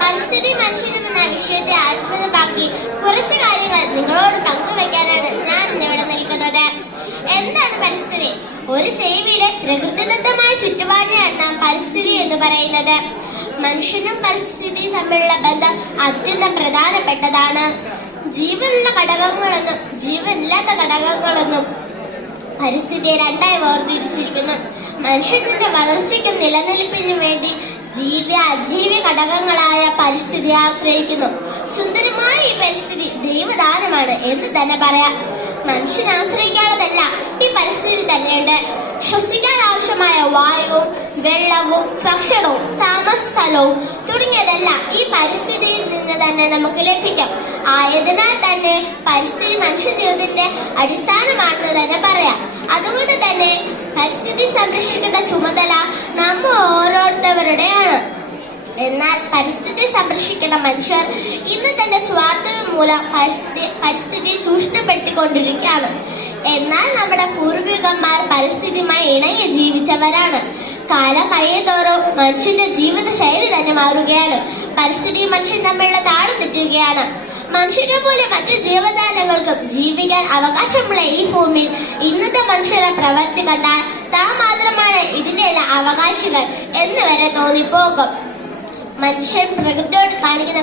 പരിസ്ഥിതി മനുഷ്യനും എന്ന വിഷയത്തെ ആസ്പദമാക്കി കുറച്ച് കാര്യങ്ങൾ നിങ്ങളോട് പങ്കുവയ്ക്കാനാണ് ഞാൻ ഇന്നിവിടെ നിൽക്കുന്നത്. എന്താണ് പരിസ്ഥിതി? ഒരു ജീവിയുടെ പ്രകൃതിദത്തമായ ചുറ്റുപാടിനെയാണ് നാം പരിസ്ഥിതി എന്ന് പറയുന്നത്. മനുഷ്യനും പരിസ്ഥിതിയും തമ്മിലുള്ള ബന്ധം അത്യന്തം പ്രധാനപ്പെട്ടതാണ്. ജീവനുള്ള ഘടകങ്ങളെന്നും ജീവനില്ലാത്ത ഘടകങ്ങളെന്നും പരിസ്ഥിതിയെ രണ്ടായി വേർതിരിച്ചിരിക്കുന്നു. മനുഷ്യന്റെ വളർച്ചയ്ക്കും നിലനിൽപ്പിനും വേണ്ടി ജീവി അജീവി ഘടകങ്ങളായ പരിസ്ഥിതിയെ ആശ്രയിക്കുന്നു. സുന്ദരമായ ഈ പരിസ്ഥിതി ദൈവദാനമാണ് എന്ന് തന്നെ പറയാം. മനുഷ്യൻ ആശ്രയിക്കാനുള്ളതല്ല ഈ പരിസ്ഥിതി തന്നെയുണ്ട്. ശ്വസിക്കാൻ ആവശ്യമായ വായുവും വെള്ളവും ഭക്ഷണവും താമസ സ്ഥലവും തുടങ്ങിയതെല്ലാം ഈ പരിസ്ഥിതിയിൽ നിന്ന് തന്നെ നമുക്ക് ലഭിക്കും. ആയതിനാൽ തന്നെ പരിസ്ഥിതി മനുഷ്യ ജീവിതത്തിന്റെ അടിസ്ഥാനമാണെന്ന് തന്നെ പറയാം. അതുകൊണ്ട് തന്നെ പരിസ്ഥിതി സംരക്ഷിക്കേണ്ട ചുമതല നമ്മൾ ഓരോരുത്തരുടെയാണ്. എന്നാൽ പരിസ്ഥിതി സംരക്ഷിക്കേണ്ട മനുഷ്യർ ഇന്ന് തന്റെ സ്വാർത്ഥത മൂലം പരിസ്ഥിതി ചൂഷണപ്പെടുത്തിക്കൊണ്ടിരിക്കുകയാണ്. എന്നാൽ നമ്മുടെ പൂർവികന്മാർ പരിസ്ഥിതിയുമായി ഇണങ്ങി ജീവിച്ചവരാണ്. കാലം കഴിയുന്തോറും മനുഷ്യന്റെ ജീവിത ശൈലി തന്നെ മാറുകയാണ്. പരിസ്ഥിതി മനുഷ്യൻ തമ്മിലുള്ള താളം തെറ്റുകയാണ്. മനുഷ്യനെ പോലെ മറ്റു ജീവജാലങ്ങൾക്കും ജീവിക്കാൻ അവകാശമുള്ള ഈ ഭൂമിയിൽ ഇന്നത്തെ മനുഷ്യരുടെ പ്രവൃത്തി കണ്ടാൽ താൻ മാത്രമാണ് ഇതിന്റെ എല്ലാ അവകാശികൾ എന്ന് വരെ തോന്നിപ്പോകും. മനുഷ്യൻ പ്രകൃതിയോട് കാണിക്കുന്ന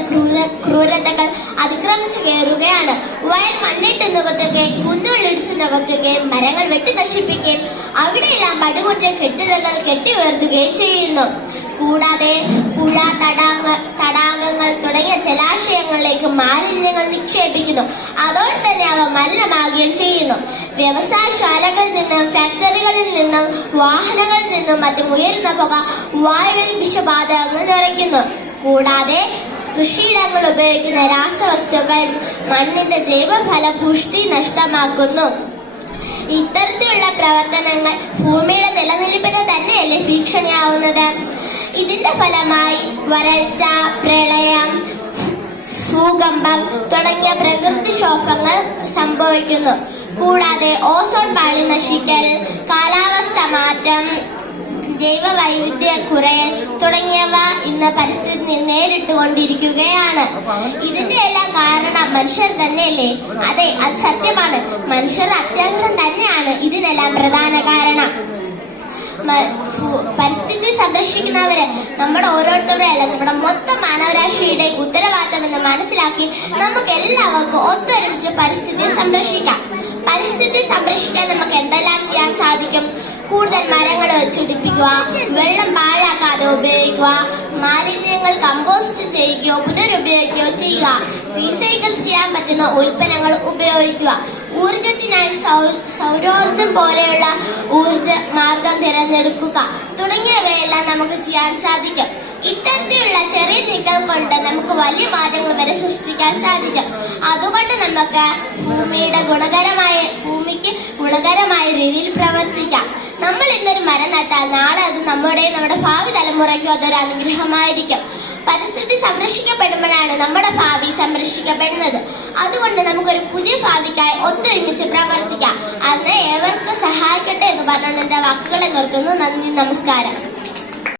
ക്രൂരതകൾ അതിക്രമിച്ചു കയറുകയാണ്. വയൽ മണ്ണിട്ട് നികത്തുകയും കുന്നുകളിടിച്ചു നികത്തുകയും മരങ്ങൾ വെട്ടി നശിപ്പിക്കുകയും അവിടെയെല്ലാം പടുകൂട്ടിയ കെട്ടിടങ്ങൾ കെട്ടി ഉയർത്തുകയും ചെയ്യുന്നു. കൂടാതെ പുഴ, തടാകങ്ങൾ തുടങ്ങിയ ജലാശയങ്ങളിലേക്ക് മാലിന്യങ്ങൾ നിക്ഷേപിക്കുന്നു. അതോടെ തന്നെ അവ മലിനമാകുകയും ചെയ്യുന്നു. വ്യവസായശാലകളിൽ നിന്നും ഫാക്ടറികളിൽ നിന്നും വാഹനങ്ങളിൽ നിന്നും മറ്റും ഉയരുന്ന പുക വായുവിൽ വിഷവാതകങ്ങൾ നിറയ്ക്കുന്നു. കൂടാതെ കൃഷിയിടങ്ങൾ ഉപയോഗിക്കുന്ന രാസവസ്തുക്കൾ മണ്ണിന്റെ ജൈവഫലപുഷ്ടി നഷ്ടമാക്കുന്നു. ഇത്തരത്തിലുള്ള പ്രവർത്തനങ്ങൾ ഭൂമിയുടെ നിലനിൽപ്പിന് തന്നെയല്ലേ ഭീഷണിയാവുന്നത്? ഇതിന്റെ ഫലമായി വരൾച്ച, പ്രളയം, ഭൂകമ്പം തുടങ്ങിയ പ്രകൃതിക്ഷോഭങ്ങൾ സംഭവിക്കുന്നു. കൂടാതെ ഓസോൺ പാളി നശിക്കൽ, കാലാവസ്ഥ മാറ്റം, ജൈവ വൈവിധ്യ കുറയൽ തുടങ്ങിയവ ഇന്ന് പരിസ്ഥിതി നേരിട്ടുകൊണ്ടിരിക്കുകയാണ്. ഇതിന്റെ എല്ലാം കാരണം മനുഷ്യർ തന്നെയല്ലേ? അതെ, അത് സത്യമാണ്. മനുഷ്യർ അത്യാഗ്രഹം തന്നെയാണ് ഇതിനെല്ലാം പ്രധാന കാരണം. പരിസ്ഥിതി സംരക്ഷിക്കുന്നവര് നമ്മുടെ ഓരോരുത്തരെയല്ല, നമ്മുടെ മൊത്തം മാനവരാശിയുടെ ഉത്തരവാദിത്തം എന്ന് മനസ്സിലാക്കി നമുക്ക് എല്ലാവർക്കും ഒത്തൊരുമിച്ച് പരിസ്ഥിതിയെ സംരക്ഷിക്കാം. പരിസ്ഥിതി സംരക്ഷിക്കാൻ നമുക്ക് എന്തെല്ലാം ചെയ്യാൻ സാധിക്കും? കൂടുതൽ മരങ്ങൾ വെച്ചുപിടിപ്പിക്കുക, വെള്ളം പാഴാക്കാതെ ഉപയോഗിക്കുക, മാലിന്യങ്ങൾ കമ്പോസ്റ്റ് ചെയ്യുകയോ പുനരുപയോഗിക്കുകയോ ചെയ്യുക, റീസൈക്കിൾ ചെയ്യാൻ പറ്റുന്ന ഉൽപ്പന്നങ്ങൾ ഉപയോഗിക്കുക, ഊർജത്തിനായി സൗരോർജം പോലെയുള്ള ഊർജ മാർഗം തിരഞ്ഞെടുക്കുക തുടങ്ങിയവയെല്ലാം നമുക്ക് ചെയ്യാൻ സാധിക്കും. ഇത്തരത്തിലുള്ള ചെറിയ നീക്കം കൊണ്ട് നമുക്ക് വലിയ മാറ്റങ്ങൾ വരെ സൃഷ്ടിക്കാൻ സാധിക്കും. അതുകൊണ്ട് നമുക്ക് ഭൂമിക്ക് ഗുണകരമായ രീതിയിൽ പ്രവർത്തിക്കാം. നമ്മൾ ഇന്നൊരു മരം നട്ടാൽ നാളെ അത് നമ്മുടെ ഭാവി തലമുറയ്ക്കും അതൊരു അനുഗ്രഹമായിരിക്കും. പരിസ്ഥിതി സംരക്ഷിക്കപ്പെടുമ്പോഴാണ് നമ്മുടെ ഭാവി സംരക്ഷിക്കപ്പെടുന്നത്. അതുകൊണ്ട് നമുക്കൊരു പുതിയ ഭാവിക്കായി ഒത്തൊരുമിച്ച് പ്രവർത്തിക്കാം. അതിന് ഏവർക്കും സഹായിക്കട്ടെ എന്ന് പറഞ്ഞുകൊണ്ട് എന്റെ വാക്കുകളെ നിർത്തുന്നു. നന്ദി, നമസ്കാരം.